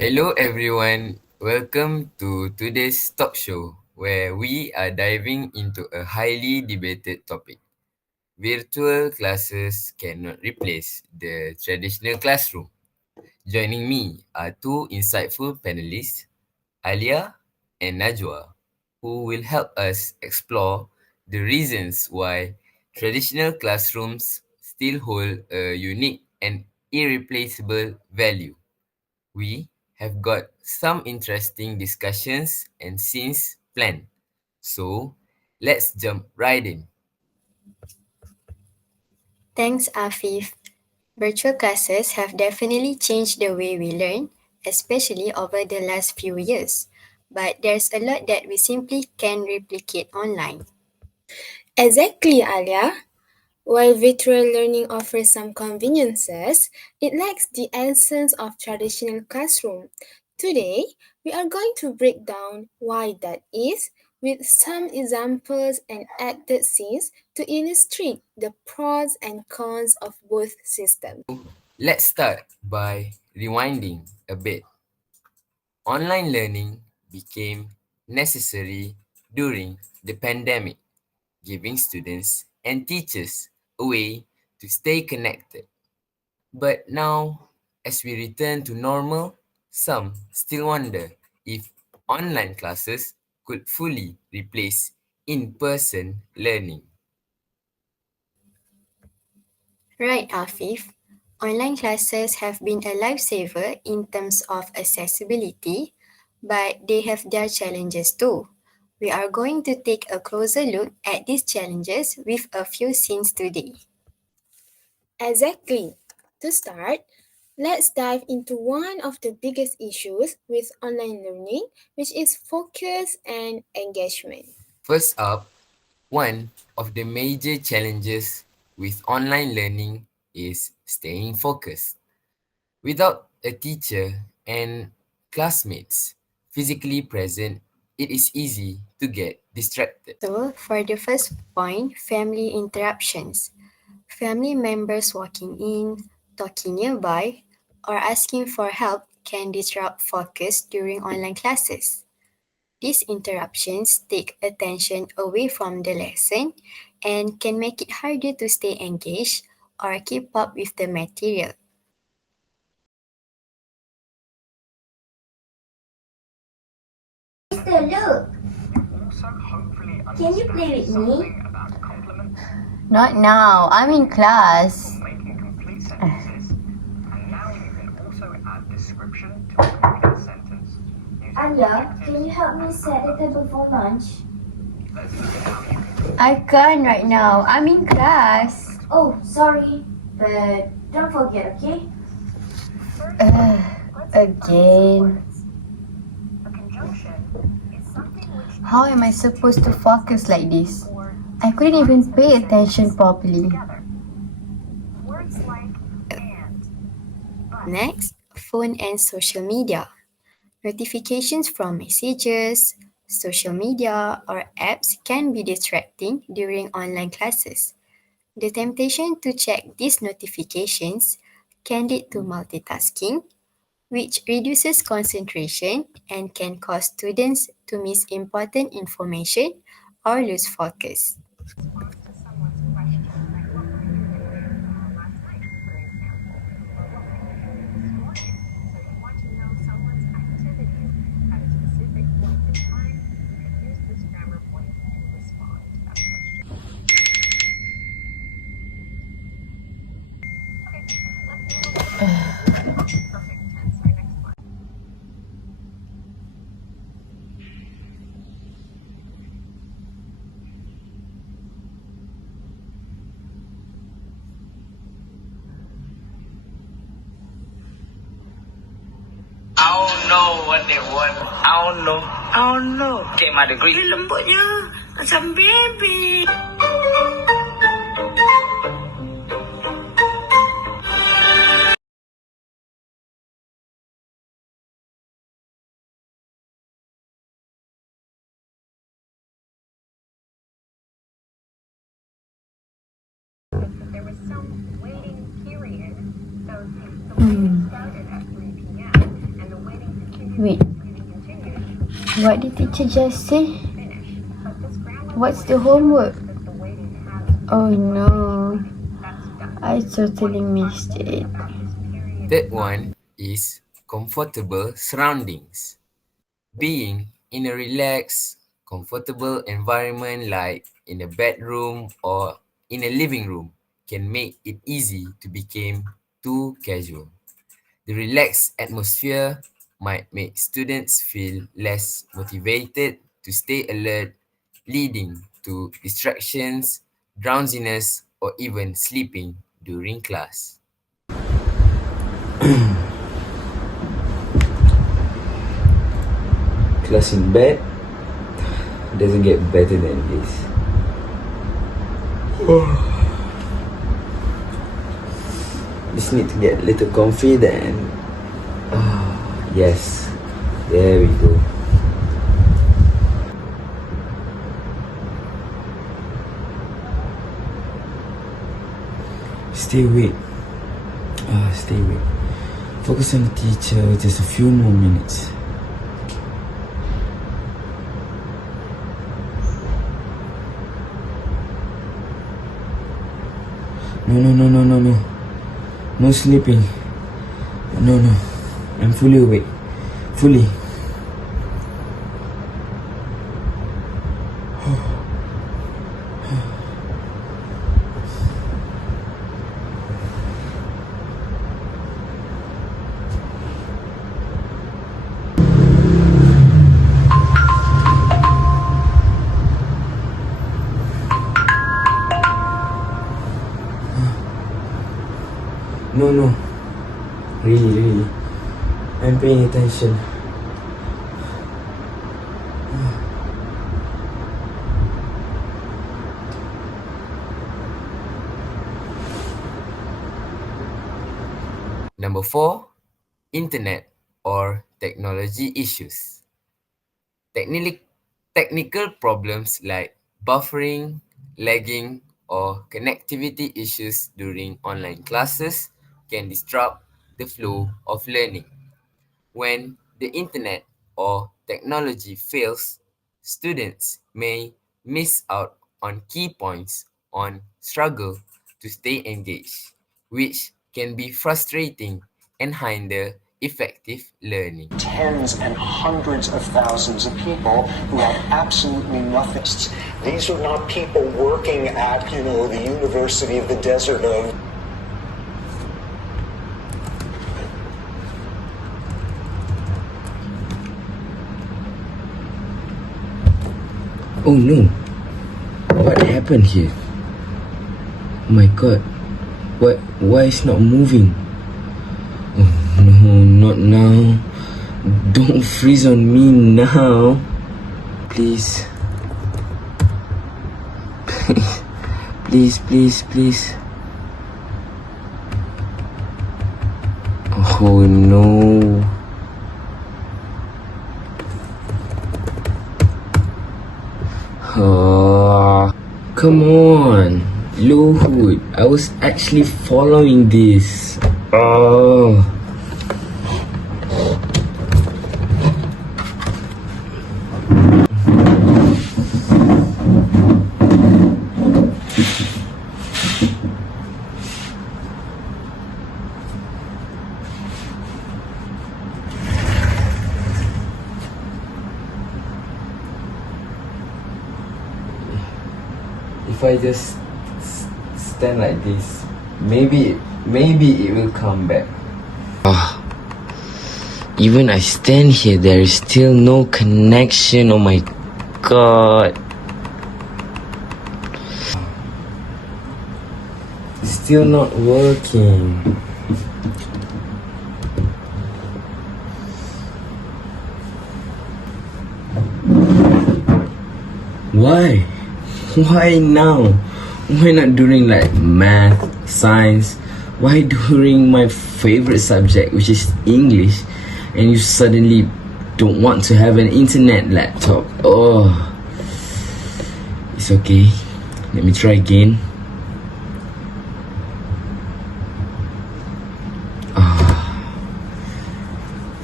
Hello, everyone. Welcome to today's talk show where we are diving into a highly debated topic. Virtual classes cannot replace the traditional classroom. Joining me are two insightful panelists, Alia and Najwa, who will help us explore the reasons why traditional classrooms still hold a unique and irreplaceable value. We have got some interesting discussions and scenes planned. So let's jump right in. Thanks, Afif. Virtual classes have definitely changed the way we learn, especially over the last few years. But there's a lot that we simply can't replicate online. Exactly, Alia. While virtual learning offers some conveniences, it lacks the essence of traditional classroom. Today, we are going to break down why that is with some examples and acted scenes to illustrate the pros and cons of both systems. Let's start by rewinding a bit. Online learning became necessary during the pandemic, giving students and teachers a way to stay connected. But now, as we return to normal, some still wonder if online classes could fully replace in person learning. Right, Afif. Online classes have been a lifesaver in terms of accessibility, but they have their challenges too. We are going to take a closer look at these challenges with a few scenes today. Exactly. To start, let's dive into one of the biggest issues with online learning, which is focus and engagement. First up, one of the major challenges with online learning is staying focused. Without a teacher and classmates physically present, it is easy to get distracted. So, for the first point, family interruptions. Family members walking in, talking nearby, or asking for help can disrupt focus during online classes. These interruptions take attention away from the lesson and can make it harder to stay engaged or keep up with the material. Mister, look! Can you play with me? Not now. I'm in class. Alia, can you help me set the table for lunch? I can't right now. I'm in class. Oh, sorry, but don't forget, okay? Again. How am I supposed to focus like this? I couldn't even pay attention properly. Next, phone and social media. Notifications from messages, social media, or apps can be distracting during online classes. The temptation to check these notifications can lead to multitasking, which reduces concentration and can cause students to miss important information or lose focus. I don't know what they want. I don't know. Get my degree. Lembutnya macam baby. There was some waiting period. So the waiting started at 3 p.m. and the waiting Wait, what did teacher just say? What's the homework? Oh no, I totally missed it. Third one is comfortable surroundings. Being in a relaxed, comfortable environment like in a bedroom or in a living room can make it easy to become too casual. The relaxed atmosphere might make students feel less motivated to stay alert, leading to distractions, drowsiness, or even sleeping during class. Class in bed doesn't get better than this. Just need to get a little comfy then. Yes, there we go. Stay awake. Stay awake. Focus on the teacher, just a few more minutes. No. No sleeping. No. I'm fully awake. Fully. No. Really. I'm paying attention. Number 4, internet or technology issues. Technical problems like buffering, lagging, or connectivity issues during online classes can disrupt the flow of learning. When the internet or technology fails, students may miss out on key points or struggle to stay engaged, which can be frustrating and hinder effective learning. Tens and hundreds of thousands of people who have absolutely nothing. These are not people working at, the University of the Desert of... Oh no. What happened here? Oh my god. Why is not moving? Oh no, not now. Don't freeze on me now. Please. Please. Oh no. Come on, Luhut. I was actually following this. If I just stand like this, maybe it will come back. Even I stand here, there is still no connection. Oh my god. It's still not working. Why? Why now? Why not during like math, science? Why during my favorite subject, which is English, and you suddenly don't want to have an internet laptop? Oh, it's okay. Let me try again.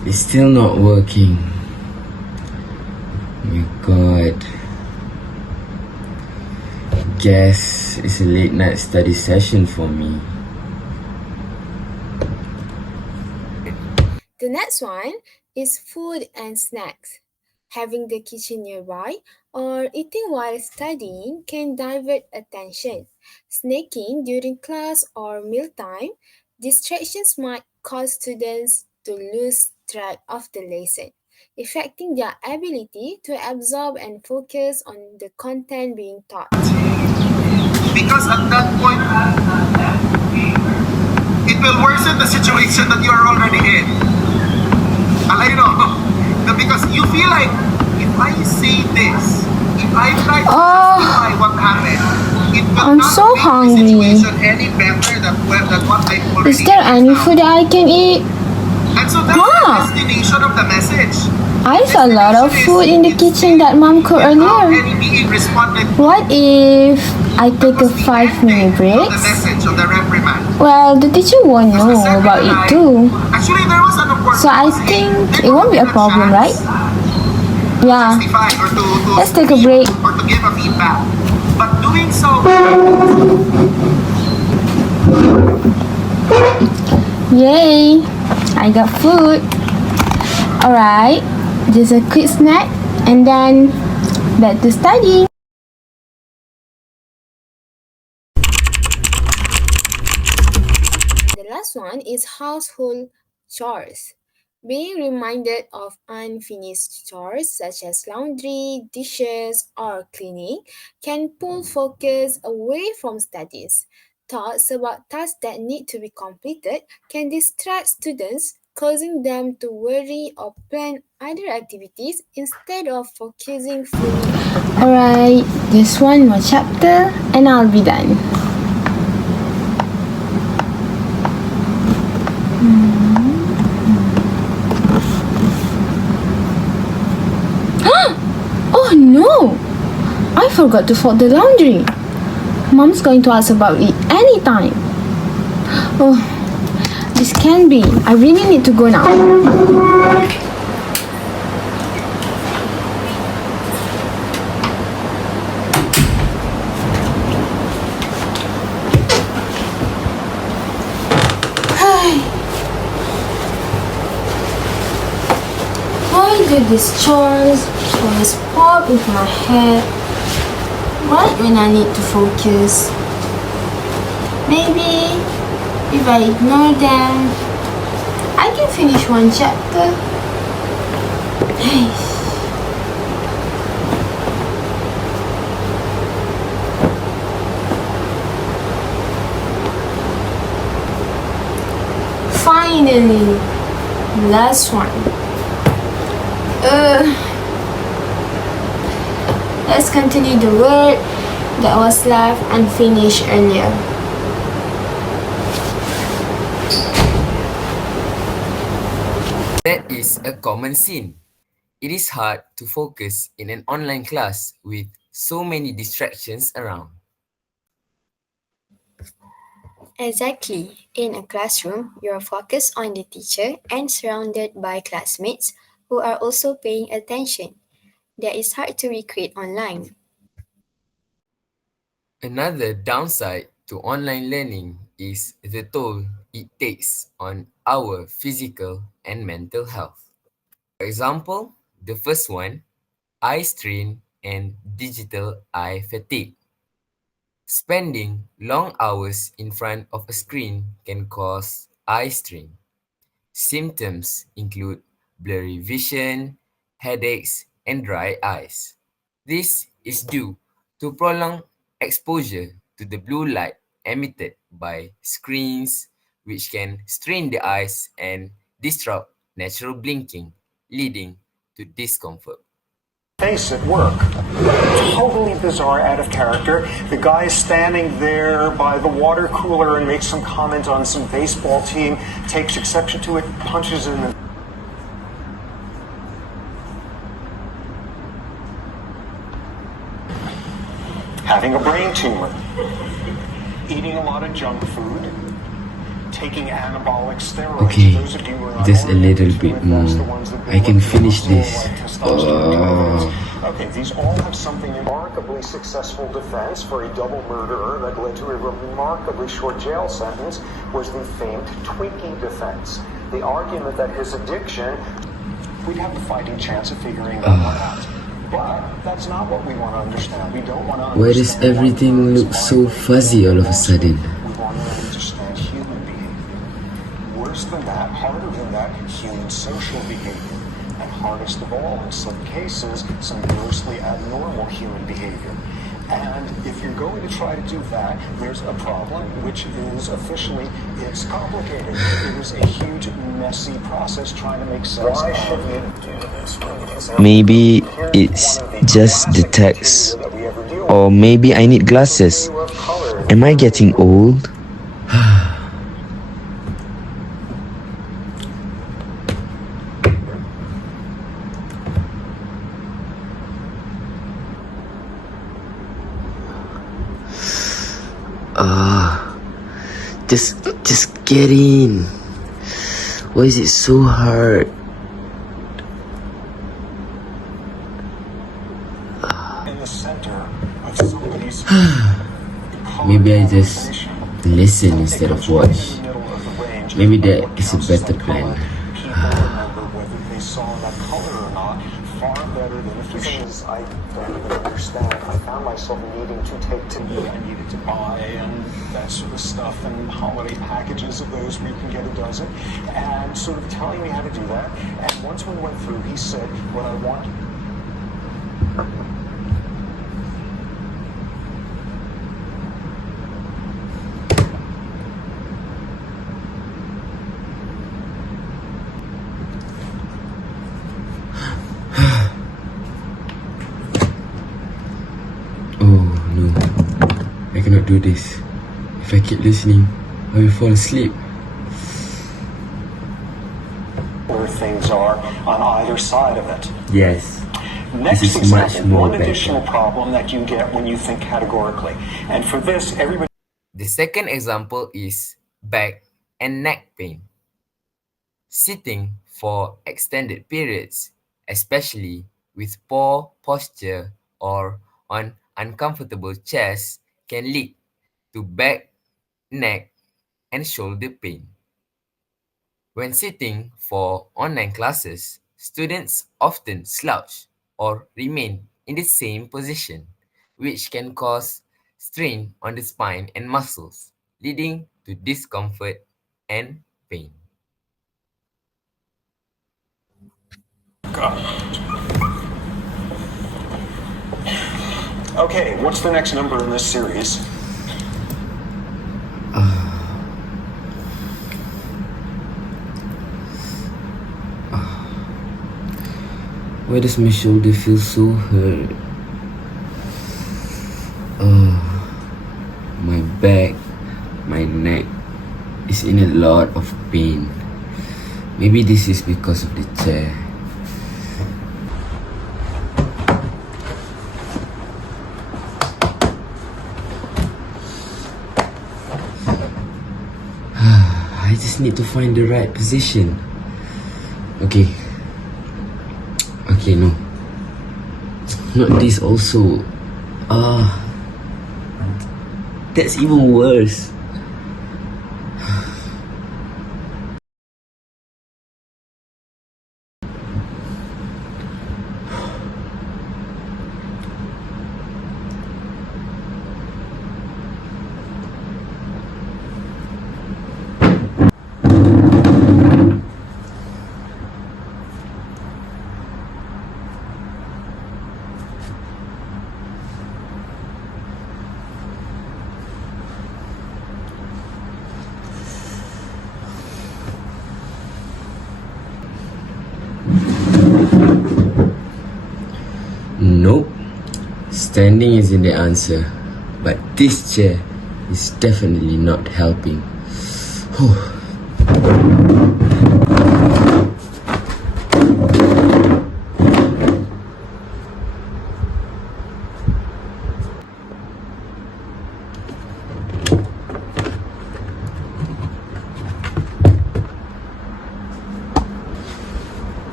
It's still not working. Oh my god. Guess it's a late night study session for me. The next one is food and snacks. Having the kitchen nearby or eating while studying can divert attention. Snacking during class or mealtime, distractions might cause students to lose track of the lesson, affecting their ability to absorb and focus on the content being taught. Because at that point, it will worsen the situation that you are already in. Because you feel like, if I say this, if I try to justify what happened, it will I'm not so make hungry. the situation any better than what I already Is there any food that I can eat? And so that's the destination of the message. I saw a lot of food in the kitchen that mom cooked earlier. What if I take a 5-minute break? The message of the reprimand. Well, the teacher won't know about it too. Actually, there was an opportunity. So I think it won't be a problem, right? Yeah. Let's take a break. Or to give a feedback. But doing so. Yay! I got food. Alright, just a quick snack and then back to studying. The last one is household chores. Being reminded of unfinished chores such as laundry, dishes, or cleaning can pull focus away from studies. Thoughts about tasks that need to be completed can distract students, causing them to worry or plan other activities instead of focusing fully. Alright, just one more chapter and I'll be done. Oh no! I forgot to fold the laundry. Mom's going to ask about it anytime. Oh, this can't be. I really need to go now. Why do these chores always pop into my head right when I need to focus? Maybe if I ignore them, I can finish one chapter. Finally, last one. Let's continue the work that was left unfinished earlier. That is a common scene. It is hard to focus in an online class with so many distractions around. Exactly. In a classroom, you're focused on the teacher and surrounded by classmates who are also paying attention. That is hard to recreate online. Another downside to online learning is the toll it takes on our physical and mental health. For example, the first one, eye strain and digital eye fatigue. Spending long hours in front of a screen can cause eye strain. Symptoms include blurry vision, headaches, and dry eyes. This is due to prolonged exposure to the blue light emitted by screens, which can strain the eyes and disrupt natural blinking, leading to discomfort. Face at work. Totally bizarre, out of character. The guy is standing there by the water cooler and makes some comment on some baseball team, takes exception to it, punches in the... Having a brain tumor. Eating a lot of junk food. taking anabolic steroids. Okay, Those of you who are not just a little oriented to bit it, that's the more. ones that I can develop finish muscle, this. like testosterone Oh. hormones. Okay, these all have something remarkably successful defense for a double murderer that led to a remarkably short jail sentence was the famed Twinkie defense. The argument that his addiction, we'd have a fighting chance of figuring that one out. But that's not what we want to understand. We don't want to understand. Why does everything look so fuzzy all of a sudden? We want to understand human behavior. Worse than that, harder than that, human social behavior. And hardest of all, in some cases, some grossly abnormal human behavior. And if you're going to try to do that, there's a problem, which is officially, it's complicated. It is a huge, messy process trying to make sense. Why should we do this? Maybe it's just the text. Or maybe I need glasses. Am I getting old? Just get in. Why is it so hard? In the center of somebody's Maybe I just listen instead of watch. Maybe that is a better plan. people remember whether they saw that color or not far better than if things I don't even understand. I found myself needing to take to me. I needed to buy and that sort of stuff and holiday packages of those where you can get a dozen and sort of telling me how to do that. And once we went through, he said, what I want. I cannot do this. If I keep listening, I will fall asleep. Where things are on either side of it. Yes. Next This is example, much more one additional better. problem that you get when you think categorically. And for this, everybody. The second example is back and neck pain. Sitting for extended periods, especially with poor posture or on uncomfortable chairs, can lead to back, neck, and shoulder pain. When sitting for online classes, students often slouch or remain in the same position, which can cause strain on the spine and muscles, leading to discomfort and pain. Okay, what's the next number in this series? Why does my shoulder feel so hurt? My back, my neck is in a lot of pain. Maybe this is because of the chair. I just need to find the right position. Okay, no. Not this also. That's even worse. Nope. Standing isn't the answer. But this chair is definitely not helping.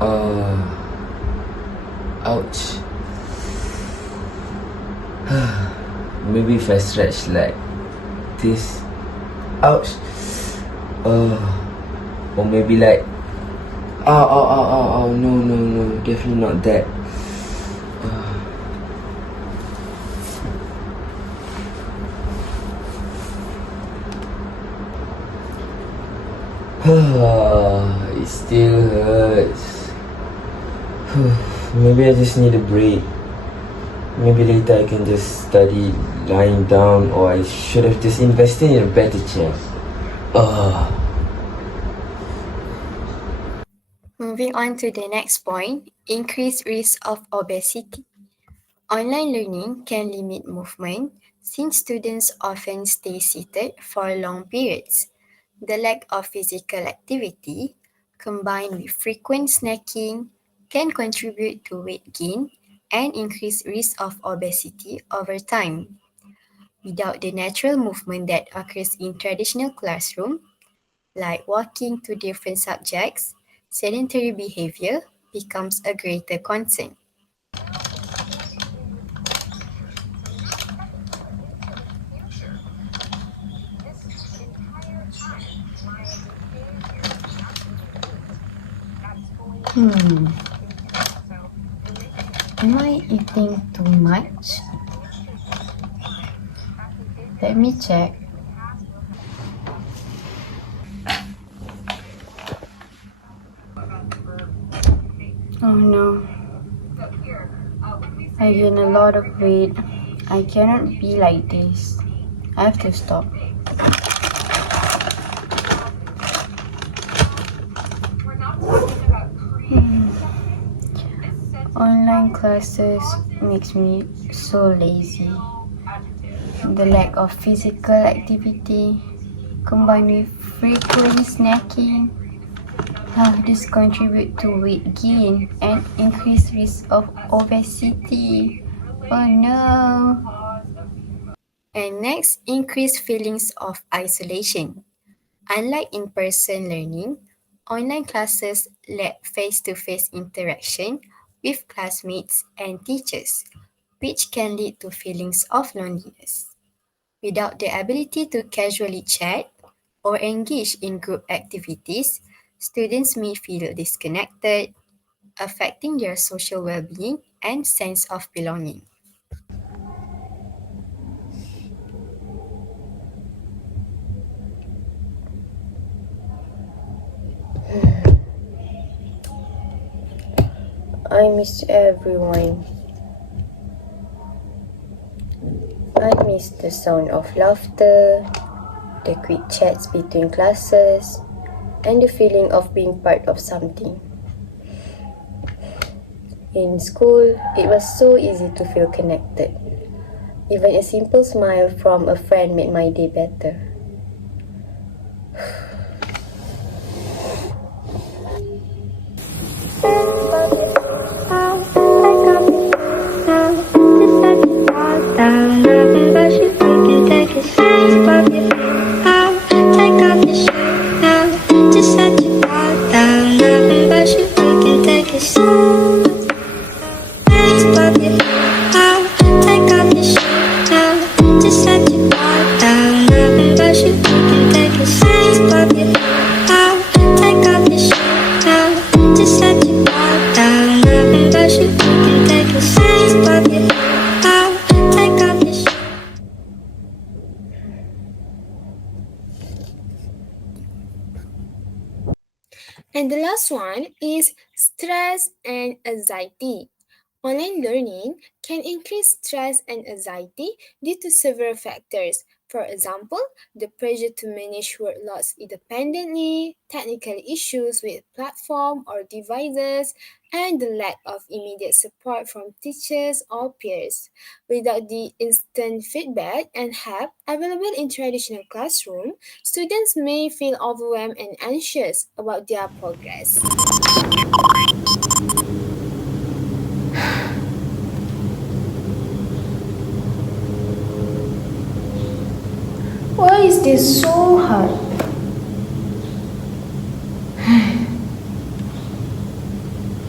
Ouch. Maybe if I stretch like this. Ouch. Or maybe like no, definitely not that. It still hurts. Maybe I just need a break. Maybe later I can just study lying down, or I should have just invested in a better chair. Moving on to the next point, increased risk of obesity. Online learning can limit movement since students often stay seated for long periods. The lack of physical activity, combined with frequent snacking, can contribute to weight gain and increased risk of obesity over time. Without the natural movement that occurs in traditional classroom, like walking to different subjects, sedentary behavior becomes a greater concern. Am I eating too much? Let me check. Oh no. I gain a lot of weight. I cannot be like this. I have to stop. Online classes makes me so lazy. The lack of physical activity combined with frequent snacking, this contribute to weight gain and increased risk of obesity. Oh no! And next, increased feelings of isolation. Unlike in-person learning, online classes lack face-to-face interaction with classmates and teachers, which can lead to feelings of loneliness. Without the ability to casually chat or engage in group activities, students may feel disconnected, affecting their social well-being and sense of belonging. I miss everyone. I miss the sound of laughter, the quick chats between classes, and the feeling of being part of something. In school, it was so easy to feel connected. Even a simple smile from a friend made my day better. And the last one is stress and anxiety. Online learning can increase stress and anxiety due to several factors. For example, the pressure to manage workloads independently, technical issues with platform or devices, and the lack of immediate support from teachers or peers. Without the instant feedback and help available in traditional classroom, students may feel overwhelmed and anxious about their progress. Why is this so hard?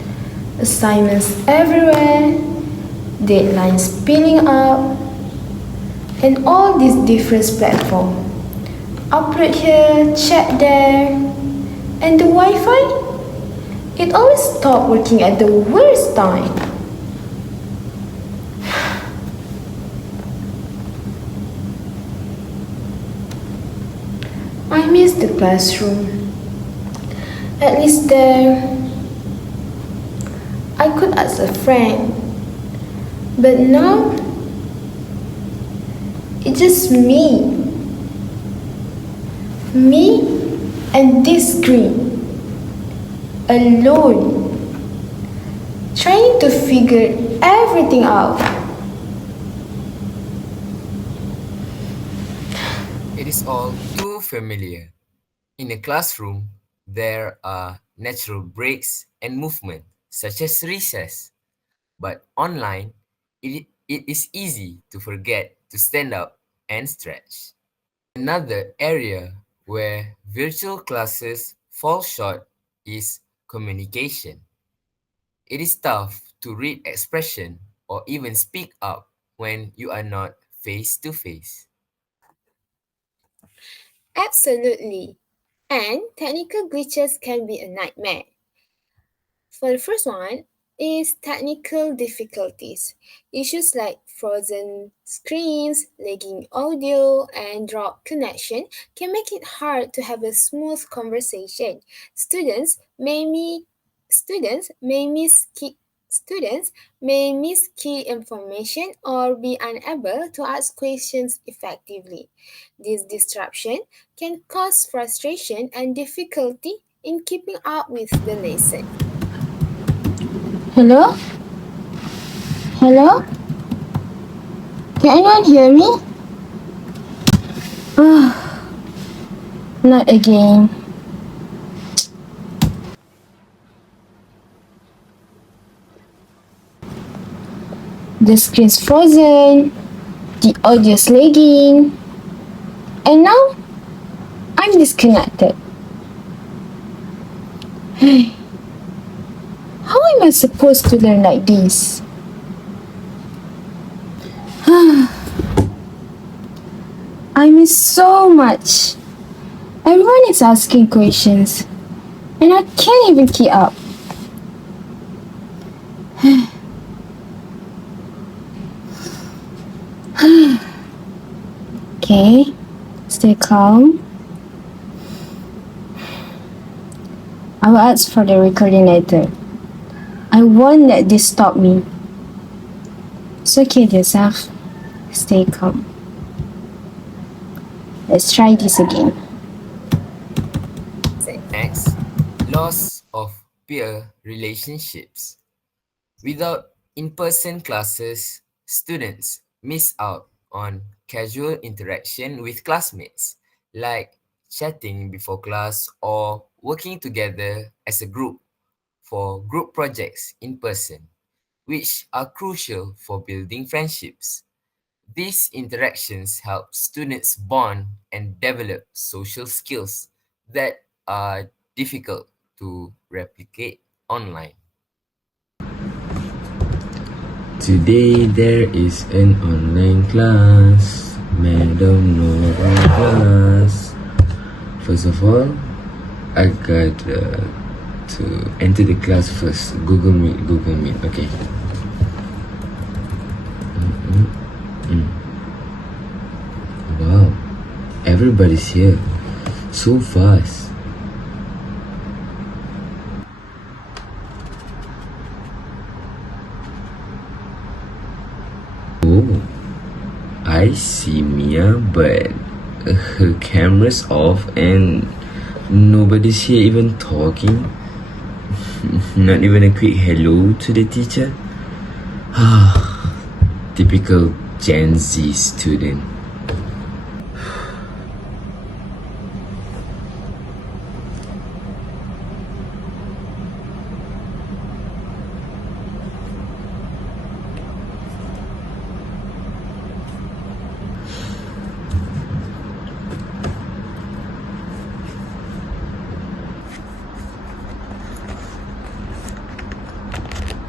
assignments everywhere, deadlines piling up, and all these different platforms. Upload here, chat there, and the Wi-Fi? It always stopped working at the worst time. I miss the classroom. At least there, I could ask a friend. But now, it's just me. Me and this screen. Alone. Trying to figure everything out. It is all too familiar. In a classroom, there are natural breaks and movement, such as recess. But online, it is easy to forget to stand up and stretch. Another area where virtual classes fall short is communication. It is tough to read expression or even speak up when you are not face to face. Absolutely. And technical glitches can be a nightmare. For the first one is technical difficulties. Issues like frozen screens, lagging audio, and drop connection can make it hard to have a smooth conversation. Students may miss key Students may miss key information or be unable to ask questions effectively. This disruption can cause frustration and difficulty in keeping up with the lesson. Hello? Hello? Can anyone hear me? Not again. The screen's frozen, the audio's lagging, and now I'm disconnected. How am I supposed to learn like this? I miss so much. Everyone is asking questions, and I can't even keep up. Okay, stay calm. I will ask for the recording later. I won't let this stop me. It's okay, Izaham. Stay calm. Let's try this again. Next, loss of peer relationships. Without in-person classes, students miss out on casual interaction with classmates, like chatting before class or working together as a group for group projects in person, which are crucial for building friendships. These interactions help students bond and develop social skills that are difficult to replicate online. Today there is an online class. Madam Nurul class. First of all, I got to enter the class first. Google Meet. Okay. Wow, everybody's here. So fast. Oh, I see Mia, but her camera's off and nobody's here even talking. Not even a quick hello to the teacher. Typical Gen Z student.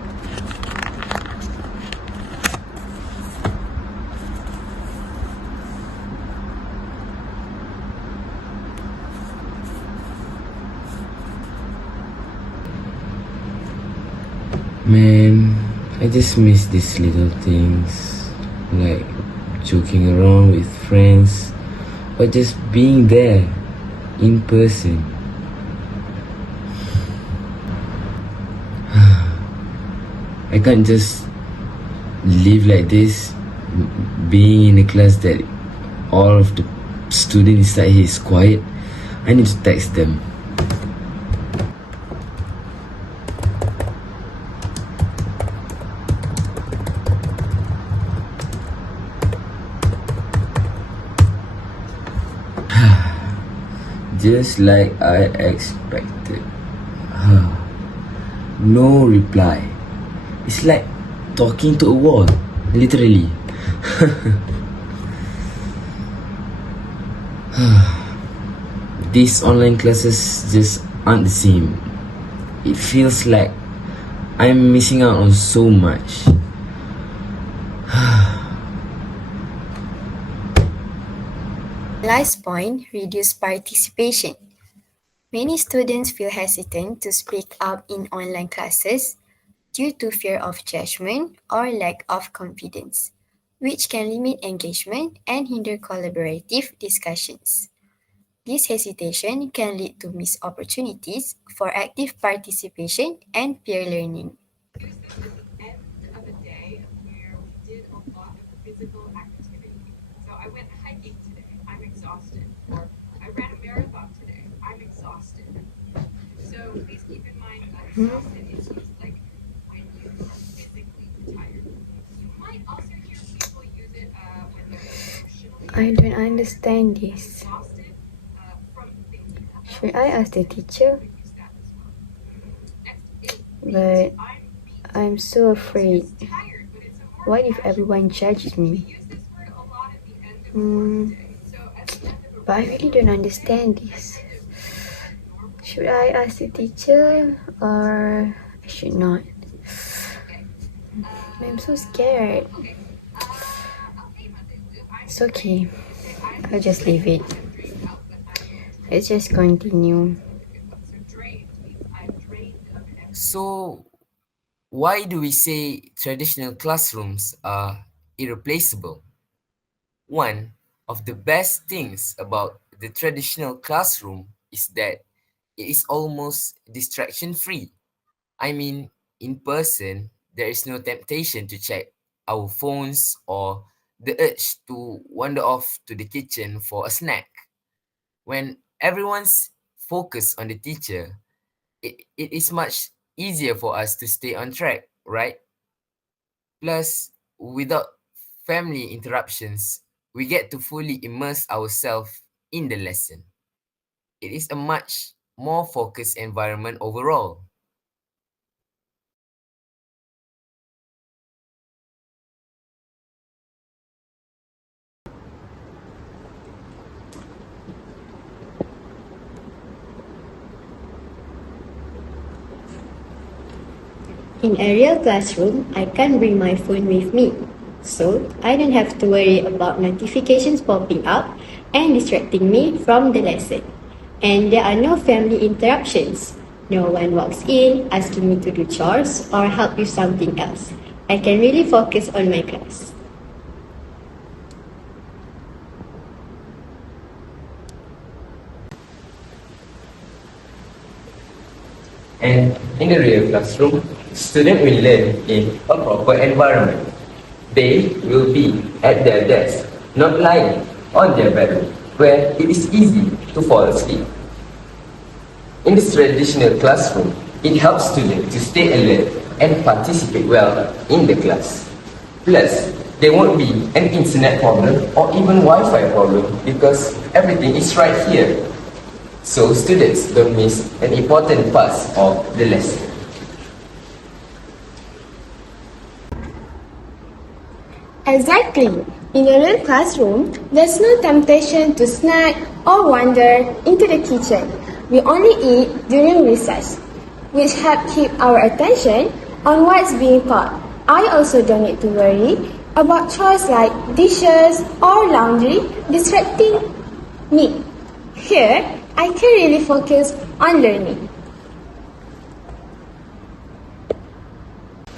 Man, I just miss these little things, like joking around with friends, or just being there in person. I can't just live like this, being in a class that all of the students inside here is quiet. I need to text them. Just like I expected. No reply. It's like talking to a wall, literally. These online classes just aren't the same. It feels like I'm missing out on so much. Last point, reduce participation. Many students feel hesitant to speak up in online classes due to fear of judgment or lack of confidence, which can limit engagement and hinder collaborative discussions. This hesitation can lead to missed opportunities for active participation and peer learning. Use this at the end of a day where we did a lot of physical activity. So I went hiking today, I'm exhausted. Or I ran a marathon today, I'm exhausted. So please keep in mind that exhausted is used like when you are physically tired. You might also hear people use it when they're emotionally I don't understand this. exhausted from thinking. Should I ask the teacher? Use that as well. Next is But I'm beat. I'm so afraid. Tired, but it's a more What if everyone judges me? use this word a lot at the end of a workday. So at the end of a But I really don't understand this. Should I ask the teacher or I should not? I'm so scared. It's okay. I'll just leave it. Let's just continue. So, why do we say traditional classrooms are irreplaceable? One of the best things about the traditional classroom is that it is almost distraction free. I mean, in person, there is no temptation to check our phones or the urge to wander off to the kitchen for a snack. When everyone's focused on the teacher, it is much easier for us to stay on track, right? Plus, without family interruptions, we get to fully immerse ourselves in the lesson. It is a much more focused environment overall. In a real classroom, I can't bring my phone with me, so I don't have to worry about notifications popping up and distracting me from the lesson. And there are no family interruptions. No one walks in asking me to do chores or help with something else. I can really focus on my class. And in the real classroom, students will learn in a proper environment. They will be at their desk, not lying on their bed, where it is easy to fall asleep. In this traditional classroom, it helps students to stay alert and participate well in the class. Plus, there won't be an internet problem or even Wi-Fi problem because everything is right here. So students don't miss an important part of the lesson. Exactly. In a real classroom, there's no temptation to snack or wander into the kitchen. We only eat during recess, which help keep our attention on what's being taught. I also don't need to worry about chores like dishes or laundry distracting me. Here, I can really focus on learning.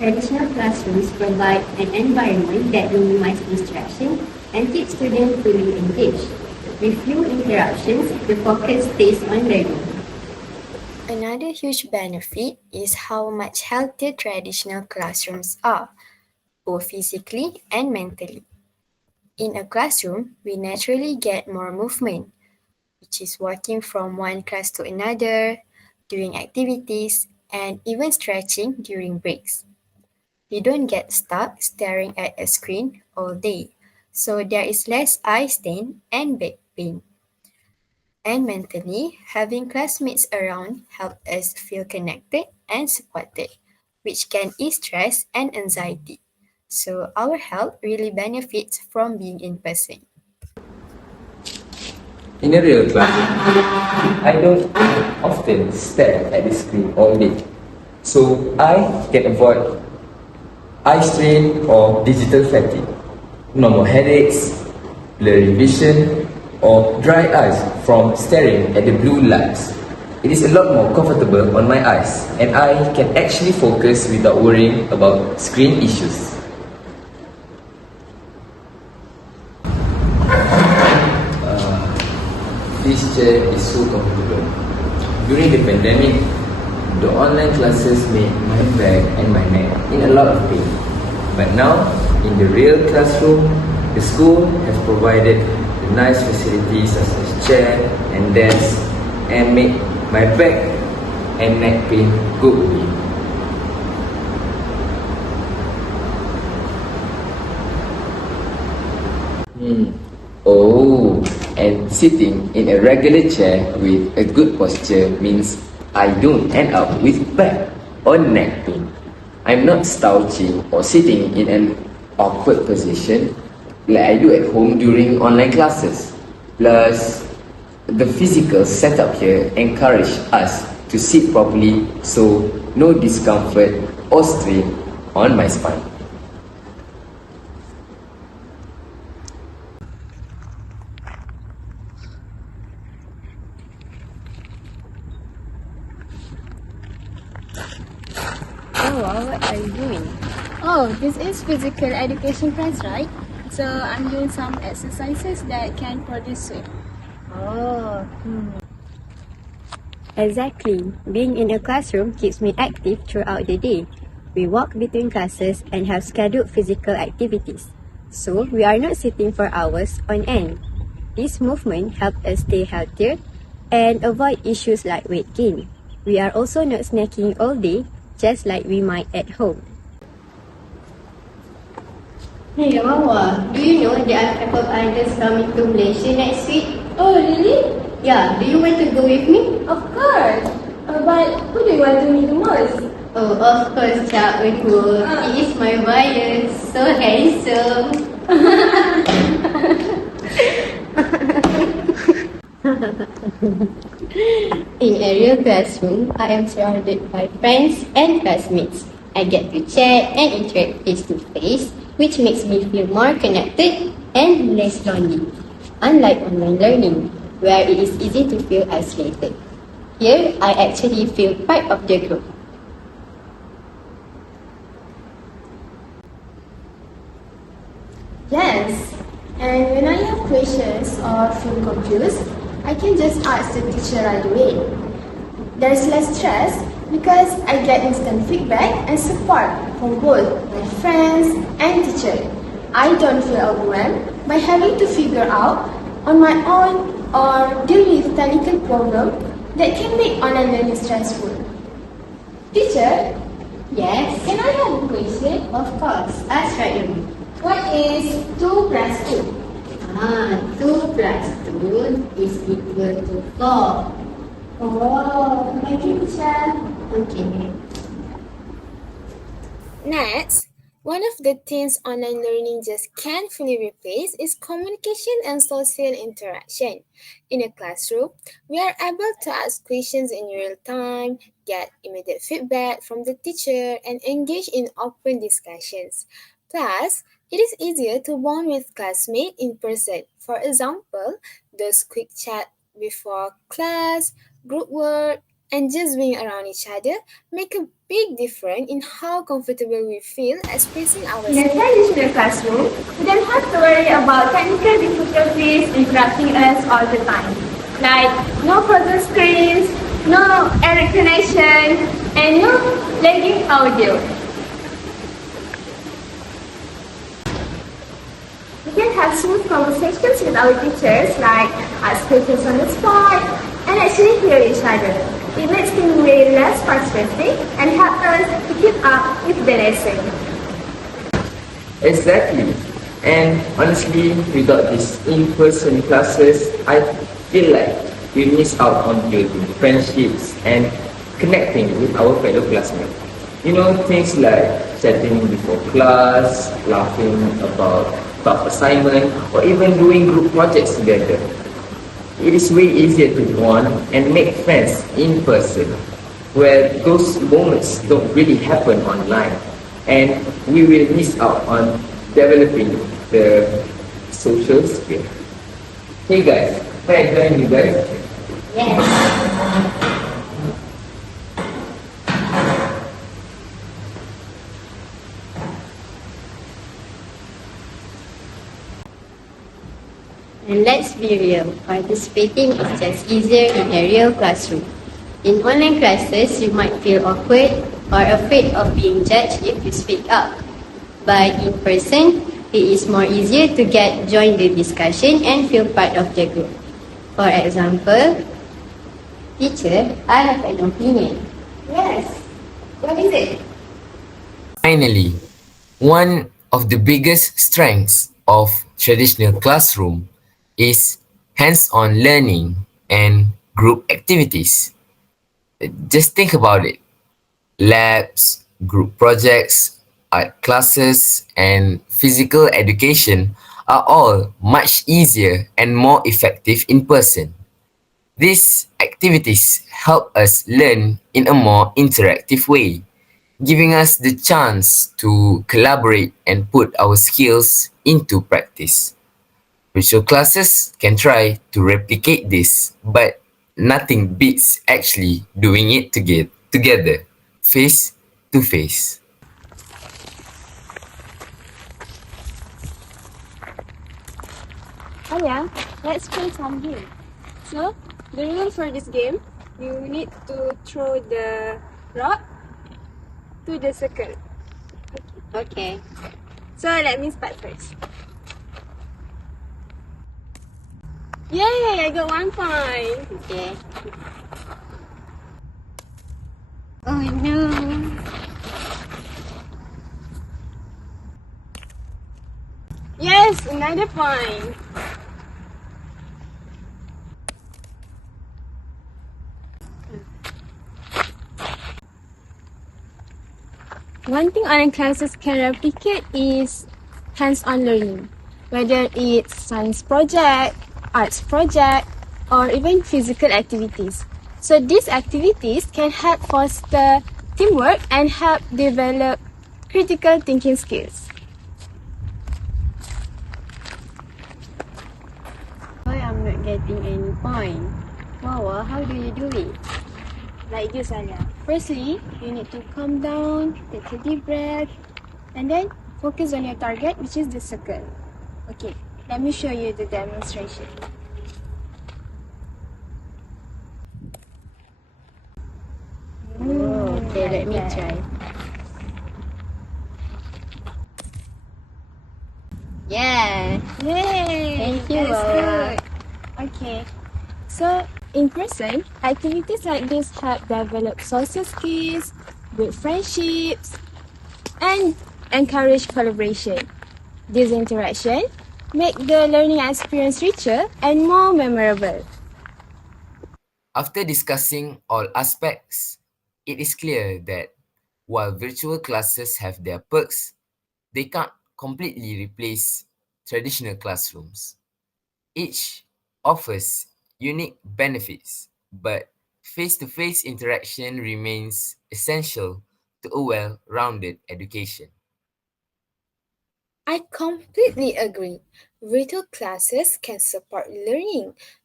Traditional classrooms provide an environment that minimizes distraction and keeps students fully engaged. With few interruptions, the focus stays on learning. Another huge benefit is how much healthier traditional classrooms are, both physically and mentally. In a classroom, we naturally get more movement, which is walking from one class to another, doing activities, and even stretching during breaks. We don't get stuck staring at a screen all day, so there is less eye strain and back pain. And mentally, having classmates around help us feel connected and supported, which can ease stress and anxiety. So our health really benefits from being in person. In a real class, I don't often stare at the screen all day, so I can avoid eye strain or digital fatigue. No more headaches, blurry vision, or dry eyes from staring at the blue lights. It is a lot more comfortable on my eyes, and I can actually focus without worrying about screen issues. This chair is so comfortable. During the pandemic, the online classes made my back and my neck in a lot of pain. But now, in the real classroom, the school has provided the nice facilities such as chair and desk and make my back and neck pain go away. Oh, and sitting in a regular chair with a good posture means I don't end up with back or neck pain. I'm not slouching or sitting in an awkward position like I do at home during online classes. Plus, the physical setup here encourage us to sit properly so no discomfort or strain on my spine. What are you doing? Oh, this is physical education class, right? So I'm doing some exercises that can produce sweat. Oh, Exactly. Being in a classroom keeps me active throughout the day. We walk between classes and have scheduled physical activities. So we are not sitting for hours on end. This movement helps us stay healthier and avoid issues like weight gain. We are also not snacking all day, just like we might at home. Hey Mama, do you know there are couple of idols coming to Malaysia next week? Oh, really? Yeah, do you want to go with me? Of course. But who do you want to meet the most? Oh, of course, Cak Weko. He is my bias. So handsome. In a real classroom, I am surrounded by friends and classmates. I get to chat and interact face to face, which makes me feel more connected and less lonely. Unlike online learning, where it is easy to feel isolated. Here, I actually feel part of the group. Yes. And when I have questions or feel confused, I can just ask the teacher right away. There's less stress because I get instant feedback and support from both my friends and teacher. I don't feel overwhelmed by having to figure out on my own or deal with technical problems that can make online learning stressful. Teacher, Yes? can I have a question? Of course. Ask right away. What is 2 plus 2? 2 plus 2 is equal to 4. Oh, thank you, teacher. Okay. Next, one of the things online learning just can't fully replace is communication and social interaction. In a classroom, we are able to ask questions in real time, get immediate feedback from the teacher, and engage in open discussions. Plus, it is easier to bond with classmates in person. For example, those quick chat before class, group work, and just being around each other make a big difference in how comfortable we feel expressing In a ourselves. traditional classroom, we don't have to worry about technical difficulties interrupting us all the time. Like no further screens, no error connection, and no lagging audio. We can have smooth conversations with our teachers, like ask questions on the spot, and actually hear each other. It makes things way less frustrating and help us to keep up with the lesson. Exactly. And honestly, without these in-person classes, I feel like we miss out on building friendships and connecting with our fellow classmates. You know, things like chatting before class, laughing about tough assignment, or even doing group projects together. It is way easier to bond and make friends in person, where those moments don't really happen online, and we will miss out on developing the social skill. Hey guys, can I join you guys? Yes. And let's be real, participating is just easier in a real classroom. In online classes, you might feel awkward or afraid of being judged if you speak up. But in person, it is more easier to join the discussion and feel part of the group. For example, teacher, I have an opinion. Yes. What is it? Finally, one of the biggest strengths of traditional classroom is hands-on learning and group activities. Just think about it. Labs, group projects, art classes, and physical education are all much easier and more effective in person. These activities help us learn in a more interactive way, giving us the chance to collaborate and put our skills into practice. Virtual classes can try to replicate this, but nothing beats actually doing it together, face to face. Alia, let's play some game. So, the rule for this game, you need to throw the rock to the circle. Okay. So, let me start first. Yay, I got 1 point. Okay. Oh no. Yes, another point. One thing online classes can replicate is hands-on learning, whether it's science project, arts project, or even physical activities. So these activities can help foster teamwork and help develop critical thinking skills. Why I'm not getting any point? Wow, how do you do it? Like this, Alia. Firstly, you need to calm down, take a deep breath, and then focus on your target, which is the circle. Okay, let me show you the demonstration. Okay, let me try. Yeah. Yay! Thank you, That's Wawa. good. Okay, so in person, activities like this help develop social skills, build friendships, and encourage collaboration. This interaction make the learning experience richer and more memorable. After discussing all aspects, it is clear that while virtual classes have their perks, they can't completely replace traditional classrooms. Each offers unique benefits, but face-to-face interaction remains essential to a well-rounded education. I completely agree. Virtual classes can support learning,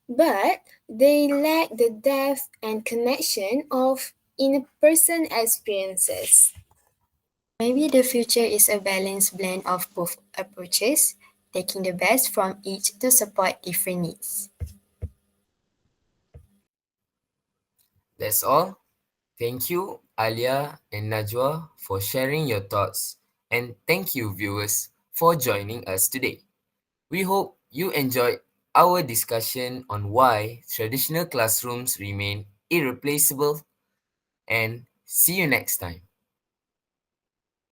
but they lack the depth and connection of in-person experiences. Maybe the future is a balanced blend of both approaches, taking the best from each to support different needs. That's all. Thank you, Alia and Najwa, for sharing your thoughts, and thank you, viewers, for joining us today. We hope you enjoyed our discussion on why traditional classrooms remain irreplaceable, and see you next time.